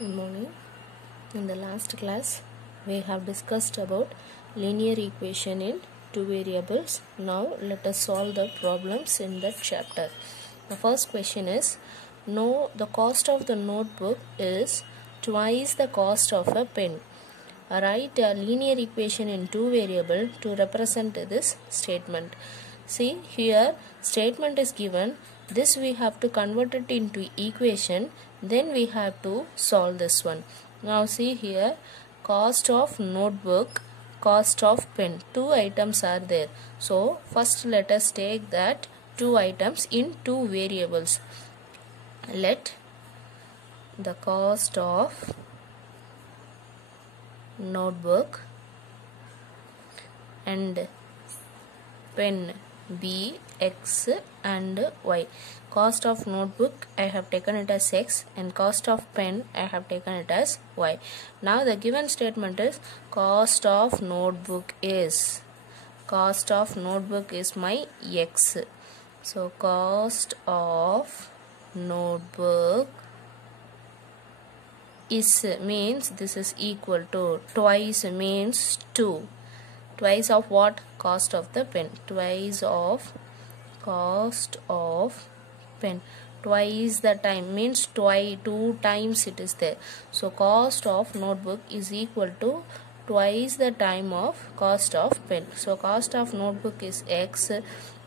Good morning. In the last class, we have discussed about linear equation in two variables. Now, let us solve the problems in that chapter. The first question is, no, the cost of the notebook is twice the cost of a pen. Write a linear equation in two variables to represent this statement. See here, statement is given. This we have to convert it into equation. Then we have to solve this one. Now see here, cost of notebook, cost of pen. Two items are there. So first let us take that two items in two variables. Let the cost of notebook and pen be x and y. Cost of notebook I have taken it as x and cost of pen I have taken it as y. Now the given statement is cost of notebook is my x. So cost of notebook is means this is equal to twice means 2. Twice of what? Cost of the pen. Twice of cost of pen. Twice the time means two times it is there. So cost of notebook is equal to twice the time of cost of pen. So cost of notebook is x.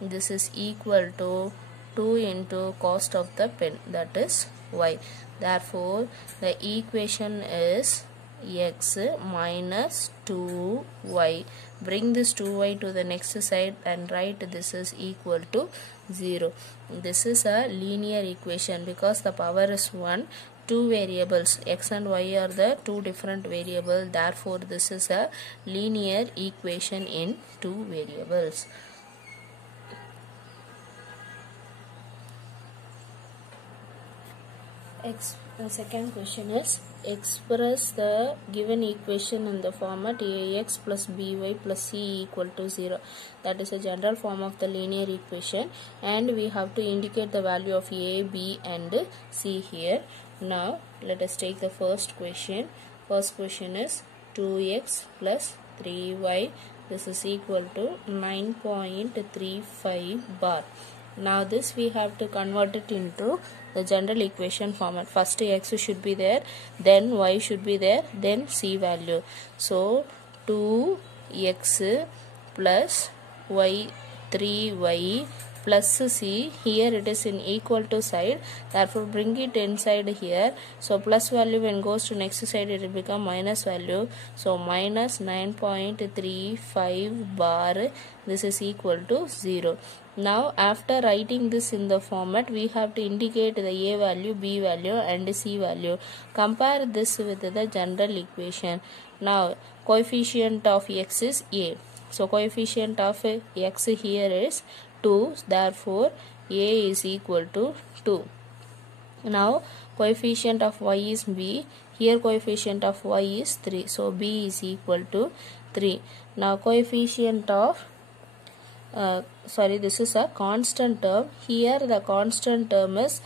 This is equal to 2 into cost of the pen, that is y. Therefore the equation is x minus 2y. Bring this 2y to the next side and write this is equal to 0. This is a linear equation because the power is 1. Two variables x and y are the two different variables. Therefore this is a linear equation in two variables. The second question is express the given equation in the format ax plus by plus c equal to 0. That is a general form of the linear equation and we have to indicate the value of a, b and c here. Now let us take the first question. First question is 2x plus 3y. This is equal to 9.35 bar. Now this we have to convert it into the general equation format. First x should be there, then y should be there, then c value. So 2x plus y 3y plus c, here it is in equal to side, therefore bring it inside here. So plus value when goes to next side it will become minus value. So minus 9.35 bar, this is equal to 0. Now after writing this in the format, we have to indicate the a value, b value and c value. Compare this with the general equation. Now coefficient of x is a. So coefficient of x here is 2. Therefore a is equal to 2. Now coefficient of y is b. Here coefficient of y is 3. So b is equal to 3. Now coefficient of this is a constant term. Here the constant term is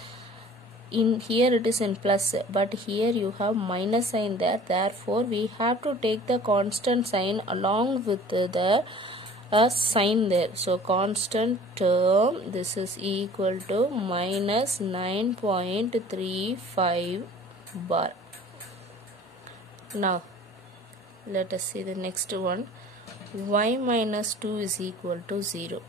in here it is in plus, but here you have minus sign there. Therefore we have to take the constant sign along with the sign there. So constant term, this is equal to minus 9.35 bar. Now let us see the next one. Y minus 2 is equal to 0.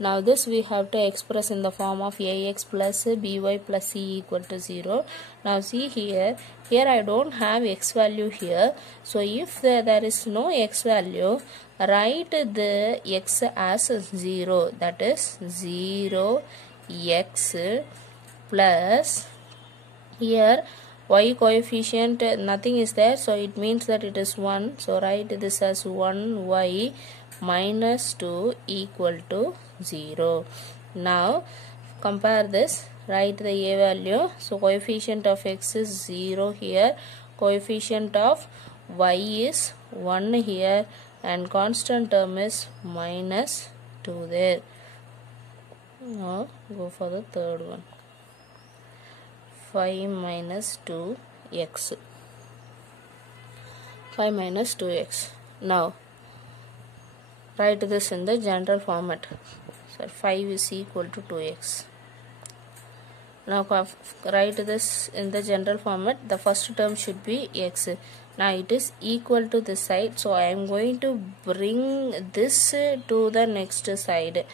Now this we have to express in the form of ax plus by plus c equal to 0. Now see here I don't have x value here. So if there is no x value, write the x as 0. That is 0x plus here y coefficient nothing is there, so it means that it is 1. So write this as 1y minus 2 equal to 0. Now compare this, write the a value. So coefficient of x is 0 here, coefficient of y is 1 here and constant term is minus 2 there. Now go for the third one. 5 minus 2x. 5 minus 2x. Now write this in the general format. So 5 is equal to 2x. Now write this in the general format. The first term should be x. Now it is equal to this side, so I am going to bring this to the next side,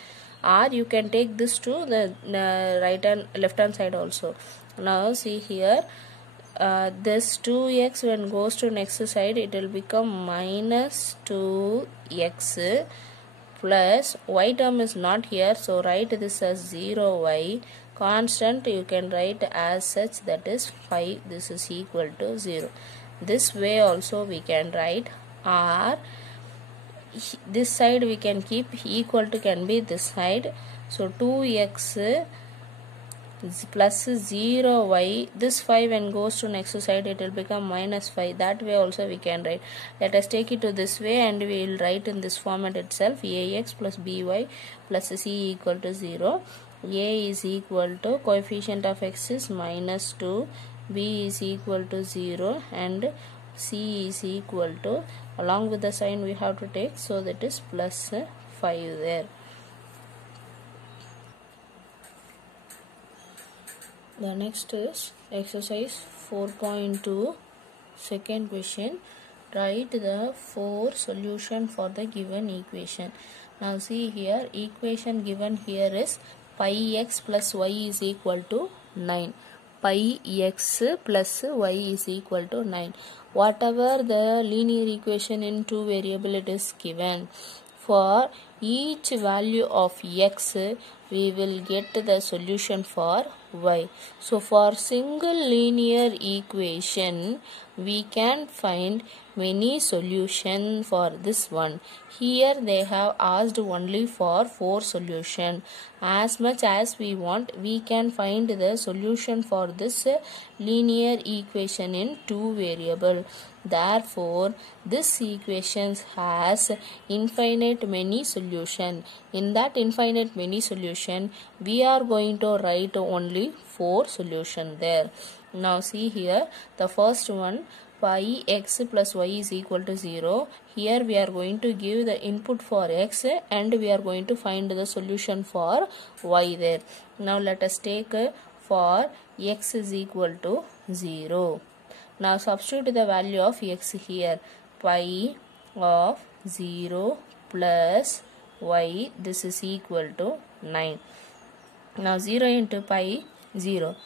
or you can take this to the right and left hand side also. Now see here, this 2x when goes to next side, it will become minus 2x plus y term is not here, so write this as 0y. Constant you can write as such, that is 5. This is equal to 0. This way also we can write, or this side we can keep equal to can be this side. So 2x plus 0y, this 5 when goes to next side it will become minus 5. That way also we can write. Let us take it to this way and we will write in this format itself. Ax plus by plus c equal to 0. A is equal to, coefficient of x is minus 2, b is equal to 0, and c is equal to, along with the sign we have to take, so that is plus 5 there. The next is exercise 4.2, second question. Write the 4 solution for the given equation. Now see here, equation given here is pi x plus y is equal to 9. Pi x plus y is equal to 9. Whatever the linear equation in 2 variable it is given, for each value of x we will get the solution for y. So for single linear equation we can find many solution for this one. Here they have asked only for 4 solution. As much as we want, we can find the solution for this linear equation in 2 variable. Therefore this equation has infinite many solution. In that infinite many solution we are going to write only 4 solution there. Now see here, the first one, pi x plus y is equal to 0. Here we are going to give the input for x and we are going to find the solution for y there. Now let us take for x is equal to 0. Now substitute the value of x here. Pi of 0 plus y, this is equal to 9. Now 0 into pi, 0.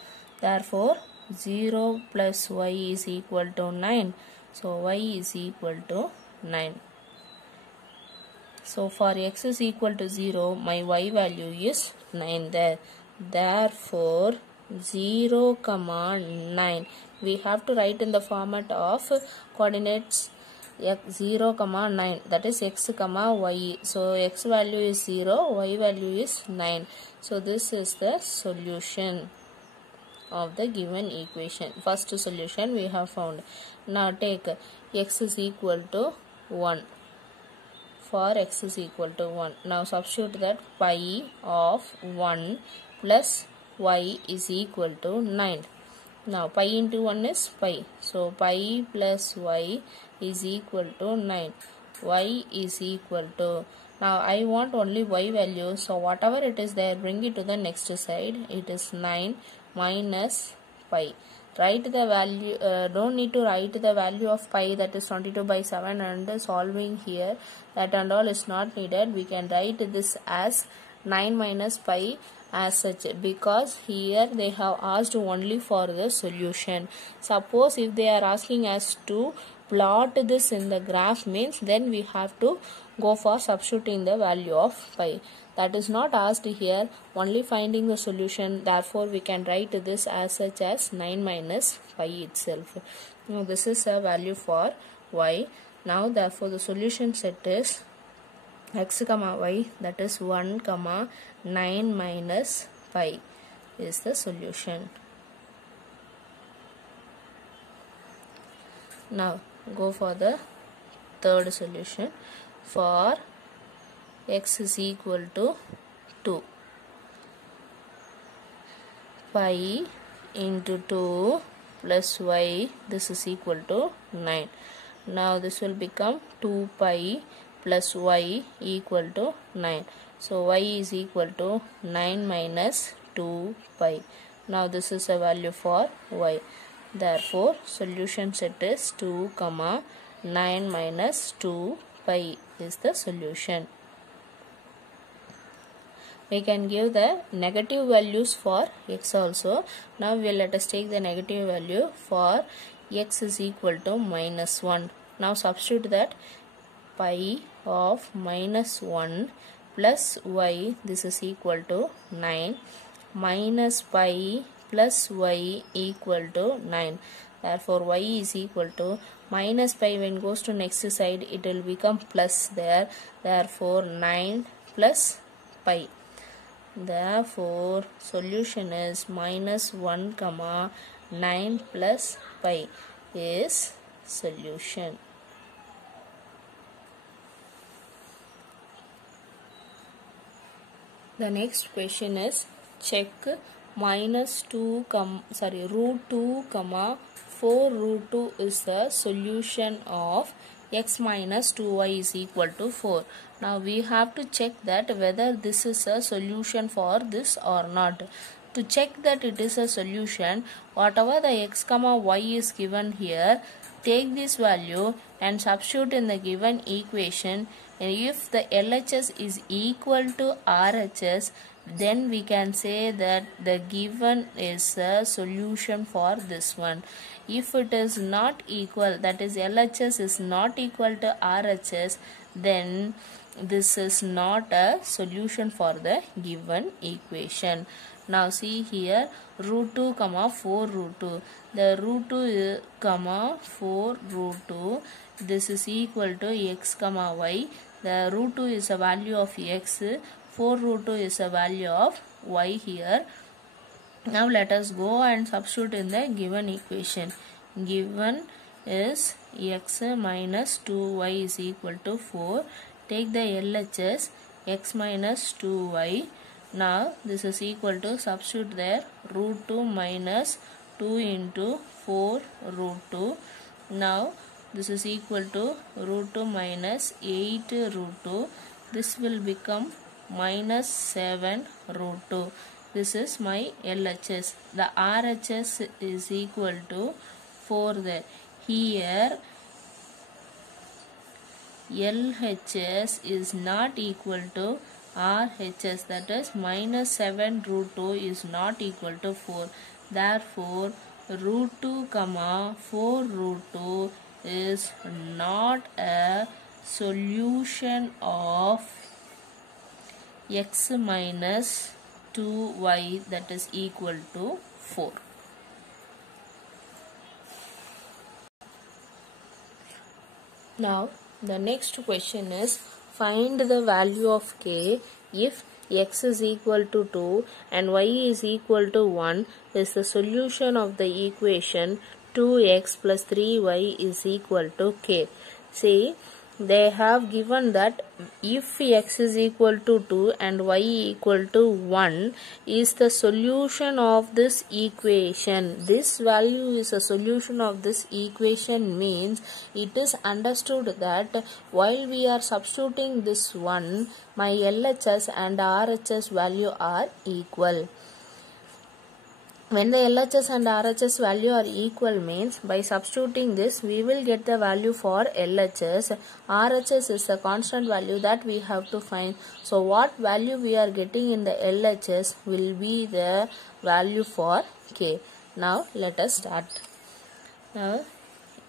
Therefore 0 plus y is equal to 9. So y is equal to 9. So for x is equal to 0, my y value is 9 there. Therefore 0 comma 9, we have to write in the format of coordinates 0 comma 9, that is x comma y. So x value is 0, y value is 9. So this is the solution of the given equation. First solution we have found. Now take x is equal to 1. For x is equal to 1. Now substitute that pi of 1 plus y is equal to 9. Now pi into 1 is pi. So pi plus y is equal to 9. Y is equal to, now I want only y value. So whatever it is there, bring it to the next side. It is 9 minus pi. Write the value, don't need to write the value of pi, that is 22 by 7 and solving here. That and all is not needed. We can write this as 9 minus pi as such, because here they have asked only for the solution. Suppose if they are asking us to plot this in the graph, means then we have to go for substituting the value of pi. That is not asked here, only finding the solution. Therefore we can write this as such as 9 minus pi itself. Now this is a value for y. Now therefore the solution set is x comma y, that is 1 comma 9 minus pi is the solution. Now go for the third solution. For x is equal to 2, pi into 2 plus y, this is equal to 9. Now this will become 2 pi plus y equal to 9. So y is equal to 9 minus 2 pi. Now this is a value for y. Therefore solution set is 2, 9 minus 2 pi is the solution. We can give the negative values for x also. Now let us take the negative value for x is equal to minus 1. Now substitute that pi of minus 1 plus y, this is equal to 9, minus pi plus y equal to 9. Therefore y is equal to minus pi, when goes to next side it will become plus there. Therefore 9 plus pi. Therefore solution is minus 1, 9 plus pi is solution. The next question is check minus 2, root 2, 4 root 2 is the solution of x minus 2y is equal to 4. Now we have to check that whether this is a solution for this or not. To check that it is a solution, whatever the x, y is given here, take this value and substitute in the given equation. And if the LHS is equal to RHS, then we can say that the given is a solution for this one. If it is not equal, that is LHS is not equal to RHS, then this is not a solution for the given equation. Now see here, root 2, 4 root 2. The root 2, 4 root 2, this is equal to x, y. The root 2 is a value of x, 4 root 2 is a value of y here. Now let us go and substitute in the given equation. Given is x minus 2y is equal to 4. Take the LHS, x minus 2y. Now this is equal to, substitute there, root 2 minus 2 into 4 root 2. Now this is equal to root 2 minus 8 root 2. This will become minus 7 root 2. This is my LHS. The RHS is equal to 4 there. Here LHS is not equal to RHS, that is minus 7 root 2 is not equal to 4. Therefore root 2, 4 root 2 is not a solution of x minus 2y, that is equal to 4. Now the next question is find the value of k if x is equal to 2 and y is equal to 1 is the solution of the equation 2x plus 3y is equal to k. See, they have given that if x is equal to 2 and y equal to 1 is the solution of this equation. This value is a solution of this equation means it is understood that while we are substituting this one, my LHS and RHS value are equal. When the LHS and RHS value are equal means by substituting this we will get the value for LHS. RHS is a constant value that we have to find. So what value we are getting in the LHS will be the value for k. Now let us start. Now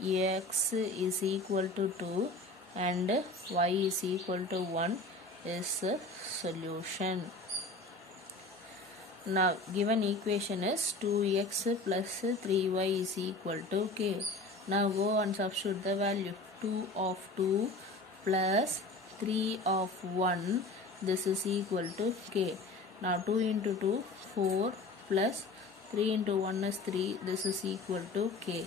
x is equal to 2 and y is equal to 1 is a solution. Now given equation is 2x plus 3y is equal to k. Now go and substitute the value. 2 of 2 plus 3 of 1, this is equal to k. Now 2 into 2 4 plus 3 into 1 is 3, this is equal to k.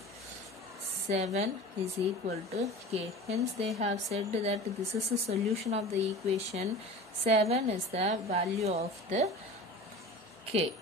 7 is equal to k. Hence they have said that this is the solution of the equation. 7 is the value of the k.